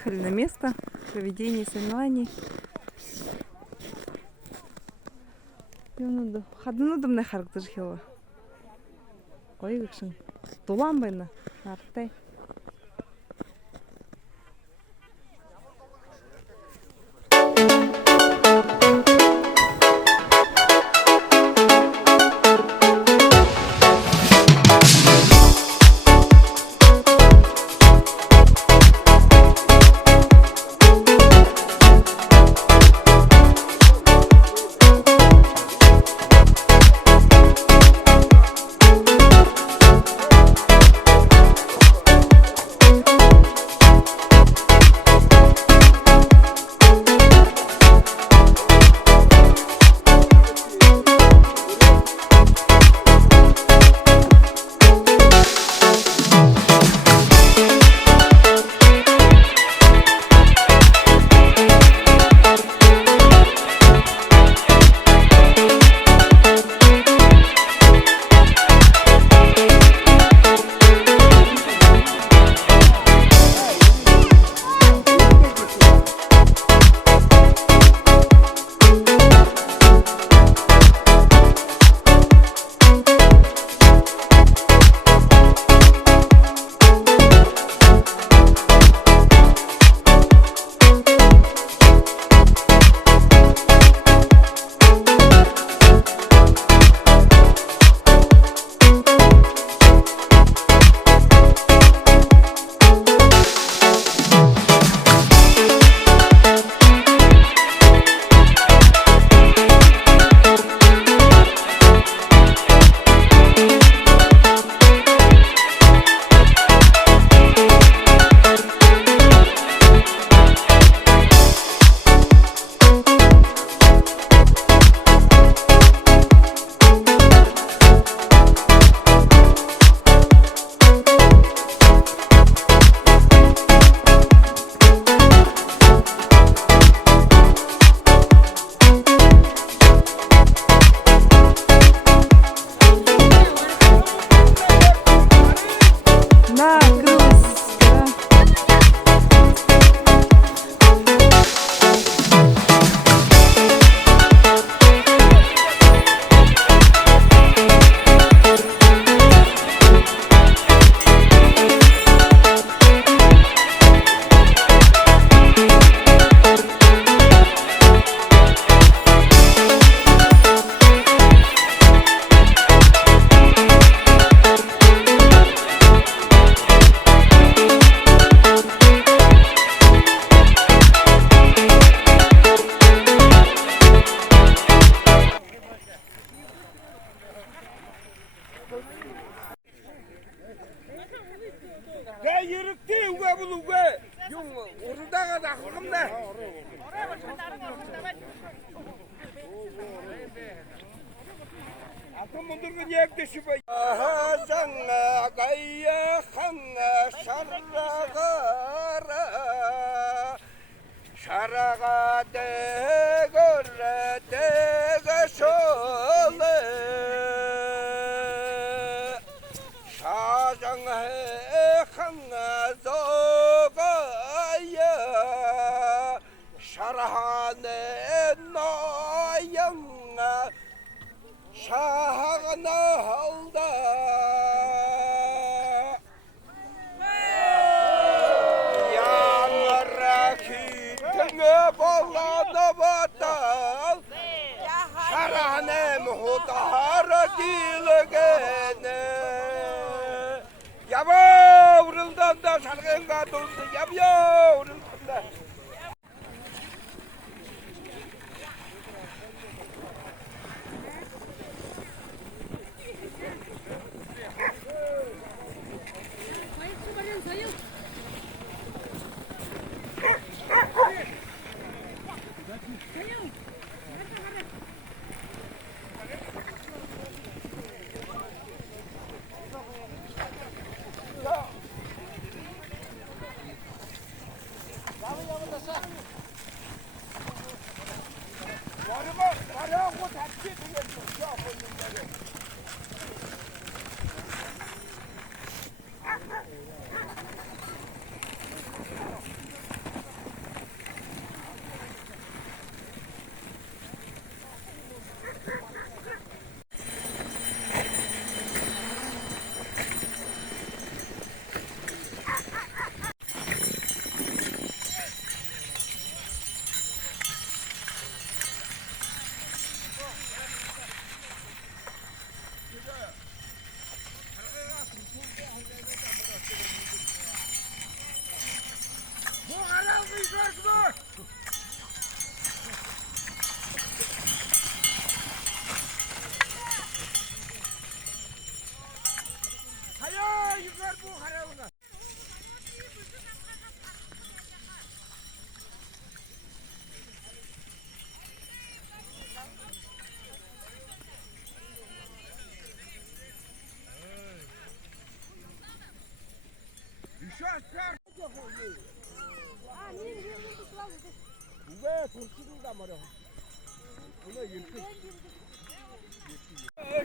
приехали на место проведения соревнований. Хадынудым на характер хило. Ой, гыкшын. Дулан байна. Нартай.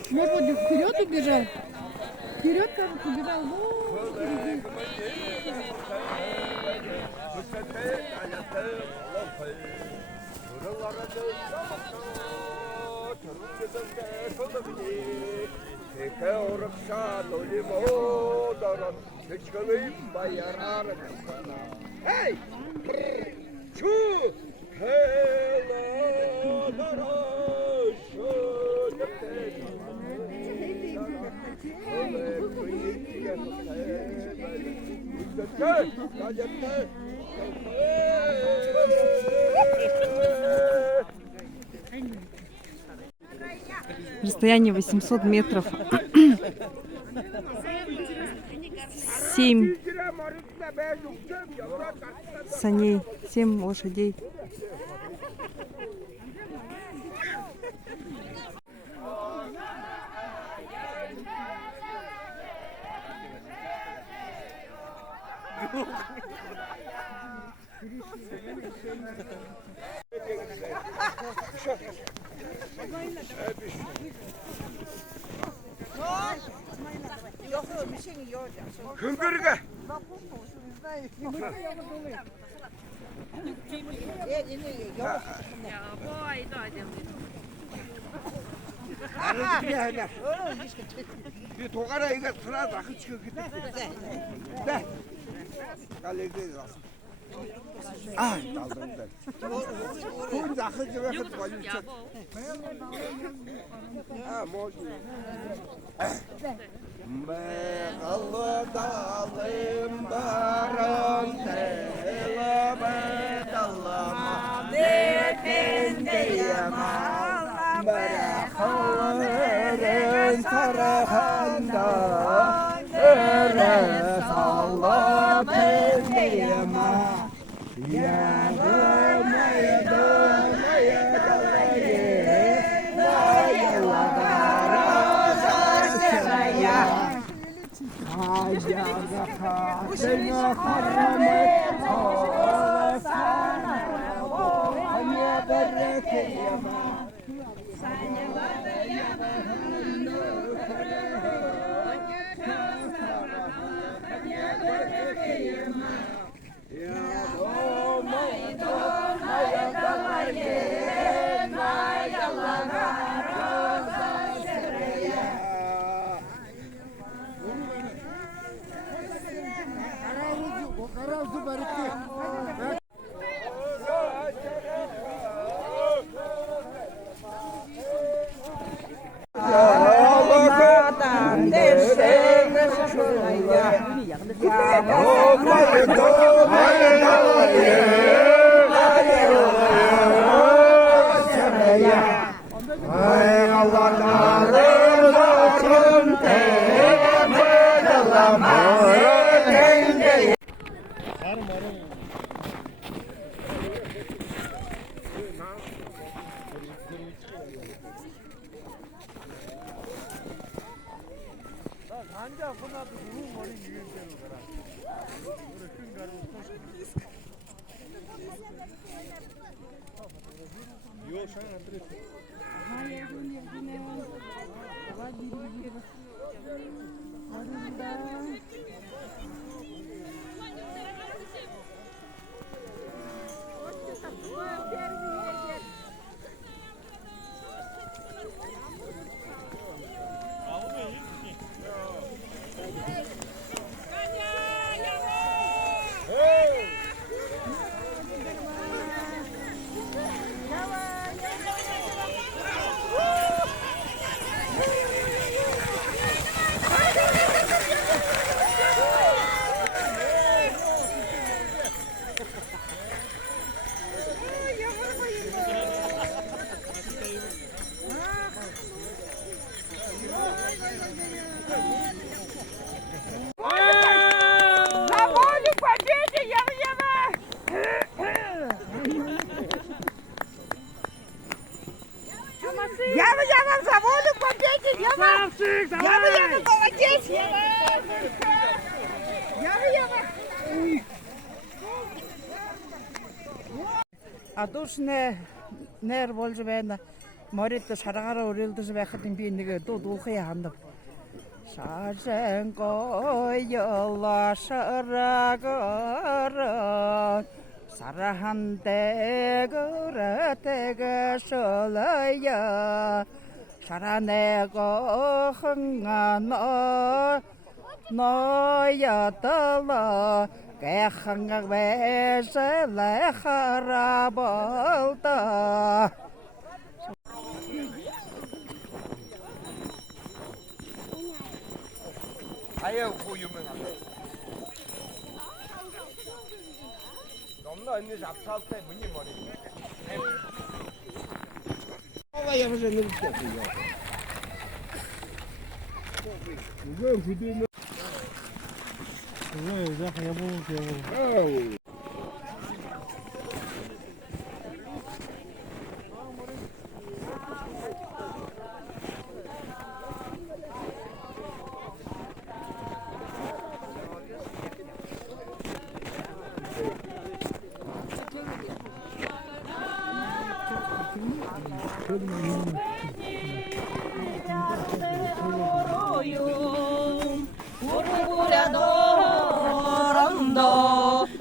Может, вперед убежал? Вперед, кажется, убежал. Hey! Şu! Расстояние 800 метров. 7 саней, 7 лошадей. Hıngırga. Bir tokara iga sıra da hiç köküdü. De. Kalede lazım. Ay daldım ben. Bu da hiç vakit koyuyor. Ha mozu. Meğalı dalım baran teleme dalama defendeyema meğalıların tarafında öre salla defendeyema yarımaya dönmeye dalayı dayılara sarsıraya Beni haramet ola sana Hani bereket yama Sanya bana yama Hani bereket yama Ya doma doma ya dalaye Ma yalana roza sereya Karavzu barıktı. Yağlamadan dersene şuraya Yağlamayı doğmayı dalayı Ay Allah'ın olsun teyze dalamayı teyze Ява, заводу победе, ява! Ява, молодец! Ява! Адууш нэр болж байна. Морид шаргаараа өрөөлдөж байхад би нэг дуулахыг хандав. Шашенко ёла шарагара сараханте гөрөтэгэ шолая шаранего хангано ноятала гэхангаг бэшэлэ хараболта 아예 고유명한 너무나 언니 잡살 때 문이 머리 어가 여기서 늘게 이거 부두면 이거 여자 해보고 배우고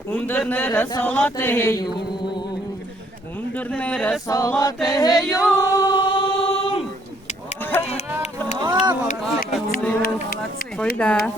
Умдырнere salat eheyu, umdırnere salat eheyu. Koyda.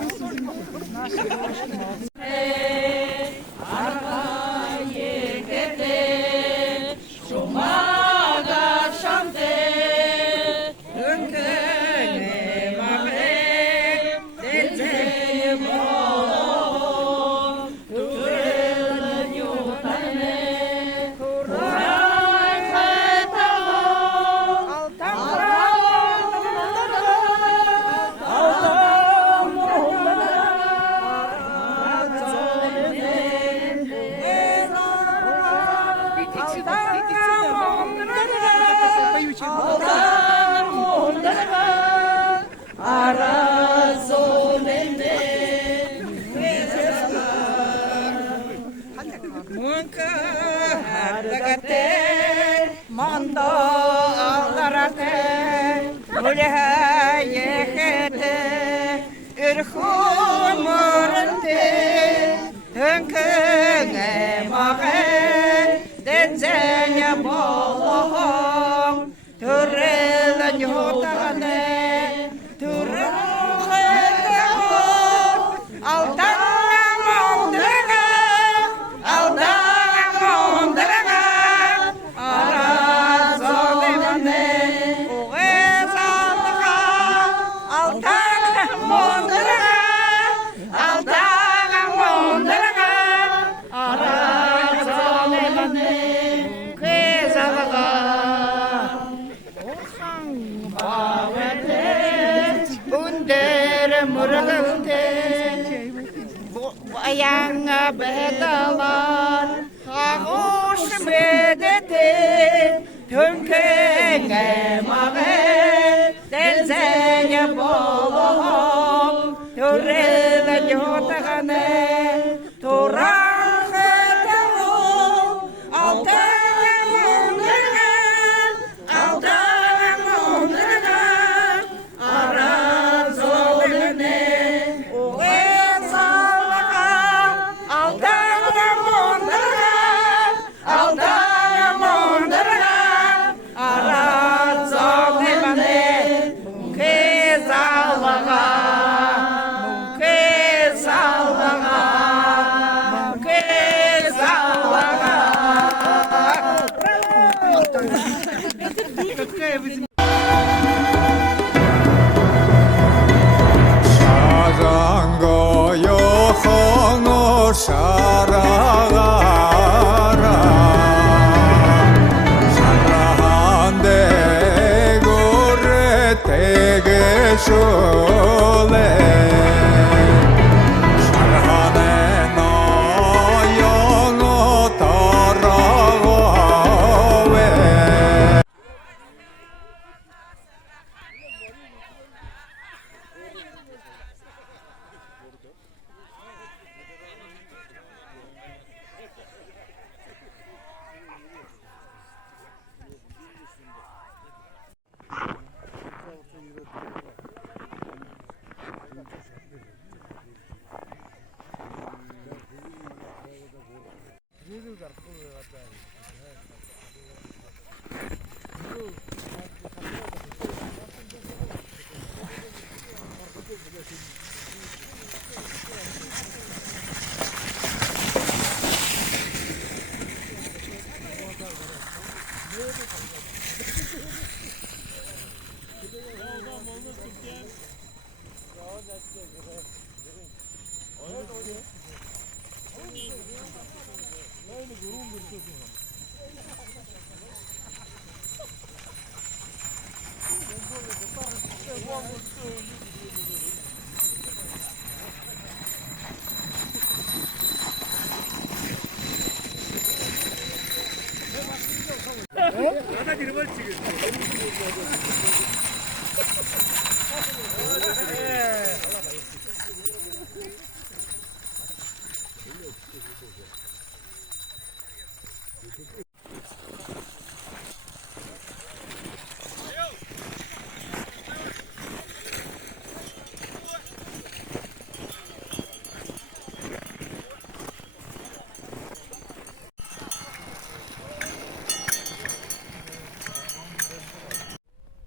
Yang bedalar Haguş medete Tünkenge mağe Delzeye bolom Türele yotağane Turan khetavu Altağın mundırgan Altağın mundırgan Arar zolimine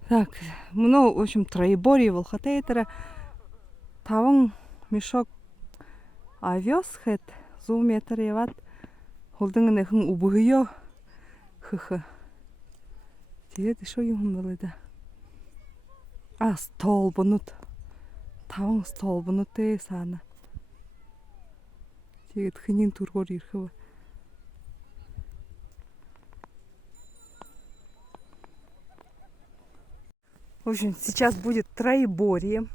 Так, ну, в общем, троеборье волхатейтера. Тавың мешок овес хэт, зоометр еват. Холдың нехын убыйо. Хы-хы. Тэгээд шо юм болода. Стол бунут. Тавың стол бунут сана. Тэгээд хинин тургор ирхэв. В общем, сейчас будет троеборье.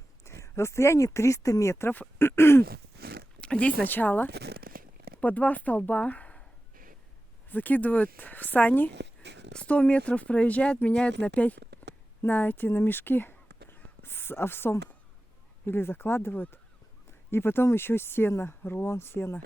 Расстояние 300 метров. Здесь сначала по 2 столба закидывают в сани. 100 метров проезжают, меняют на 5 на мешки с овсом. Или закладывают. И потом еще сено, рулон сена.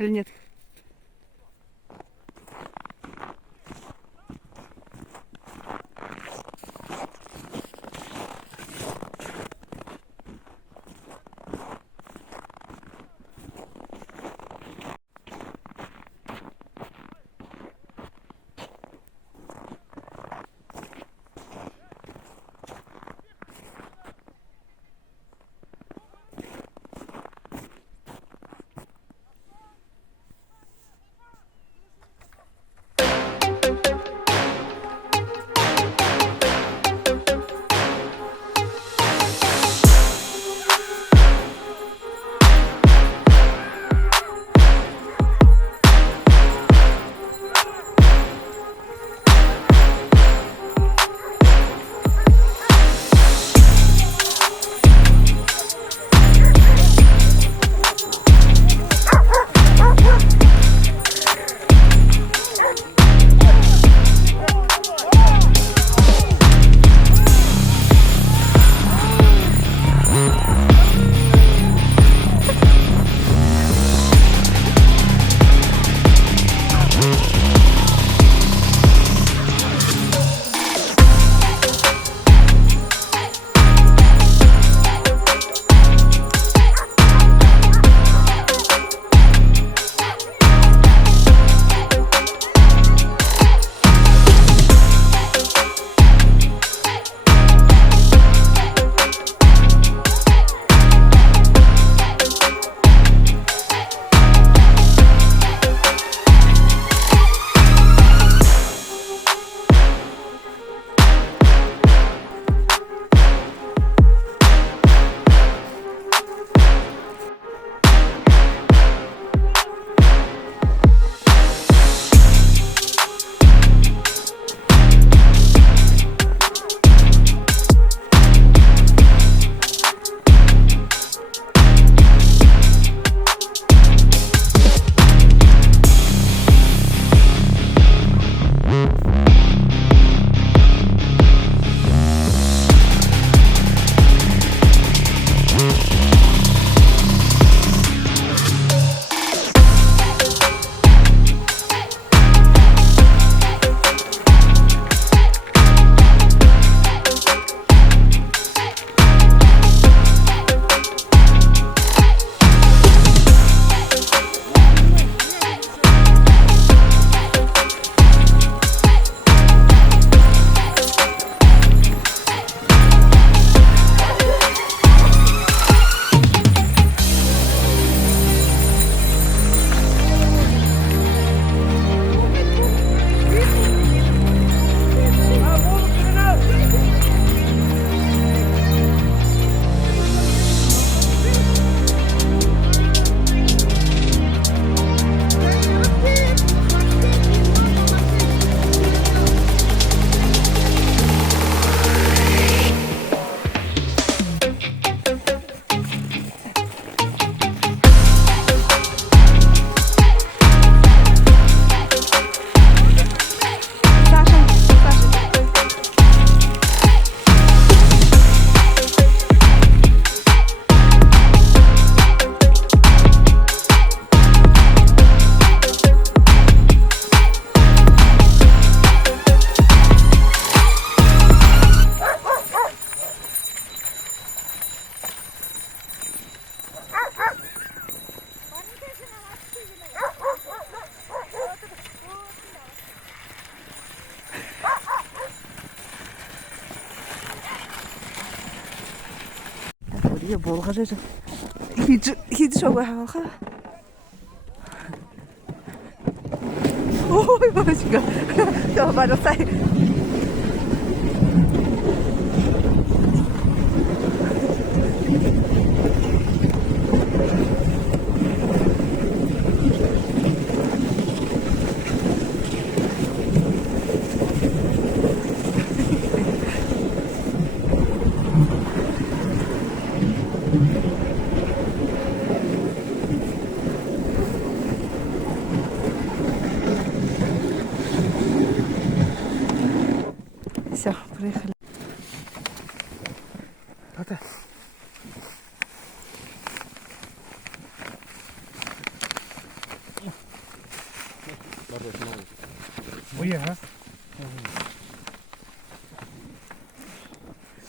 Или нет? 이게 뭐가 저래? 히드 저거 하가. 오 이거 지금 저 바로 사이. Все, приехали.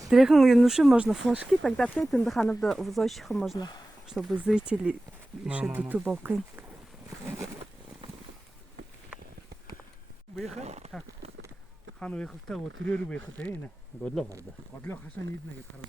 Трехом нуши можно флажки, тогда тетен доханов в зойщиха можно, чтобы зрители еще тут балкон. Выехал? Так. Хан выехал-то, вот трёры выехал, да, ина? Годло vardı. Годло Hasan yedine getirdi.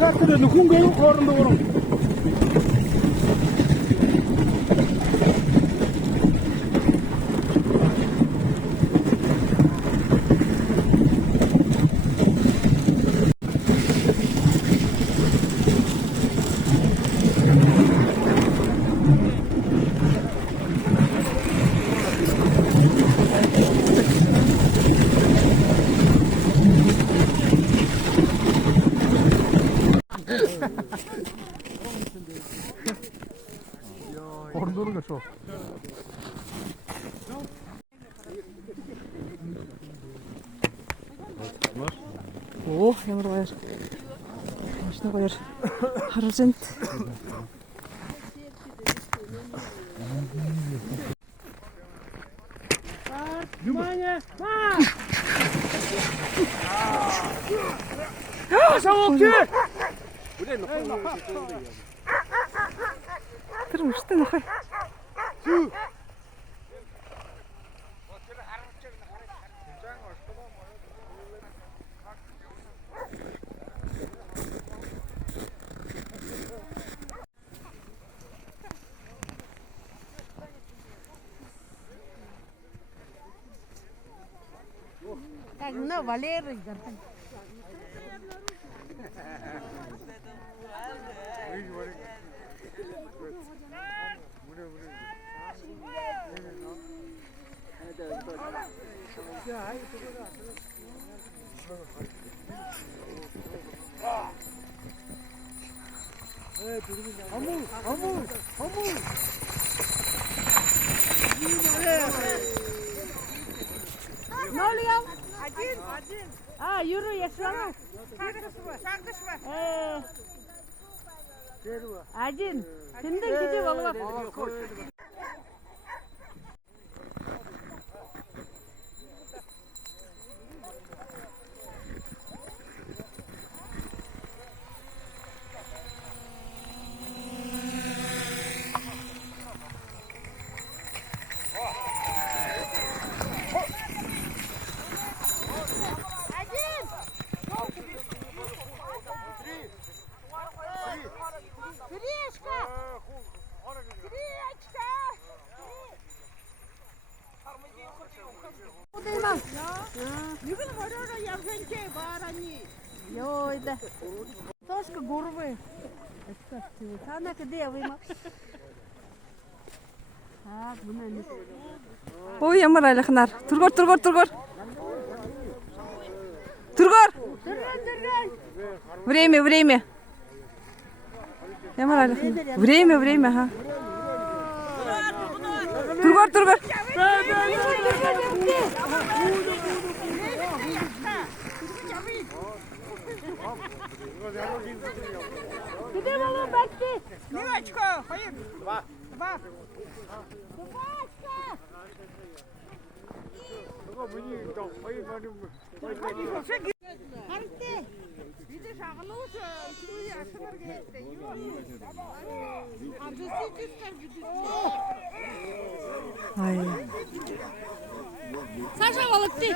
Zaten nukun gayı korunda vurun. Korunduğunu kaç o. О, ямар баяр. Машина баяр. Харжент. Внимание! Шавоки! Тэрм штэ нөхөй. Так, ну, Валерий, Ne oluyor? Acil. Ha yürü yaşlanma. Sarkış var. Acil. Senden gidiyor valla. Йойда. Тошка горбы. Она где выма? Ой, ямар айлахнар. Тургор. Время. Ямар айлахнар. Время, ага. Тургор. Gidiyor oğlum bekle. Ay. Саша balıktı.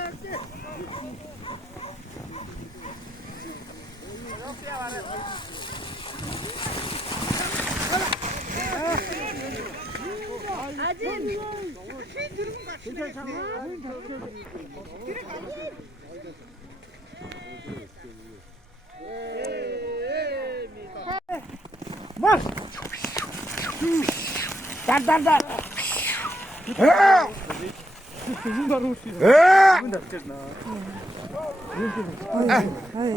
Ay.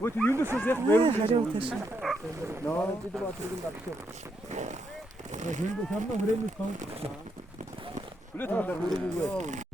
Вот юндусыз яг Ай, орел теж. Юндус хамна хүрээний сон. Үлээ тандаа хүрээгүй.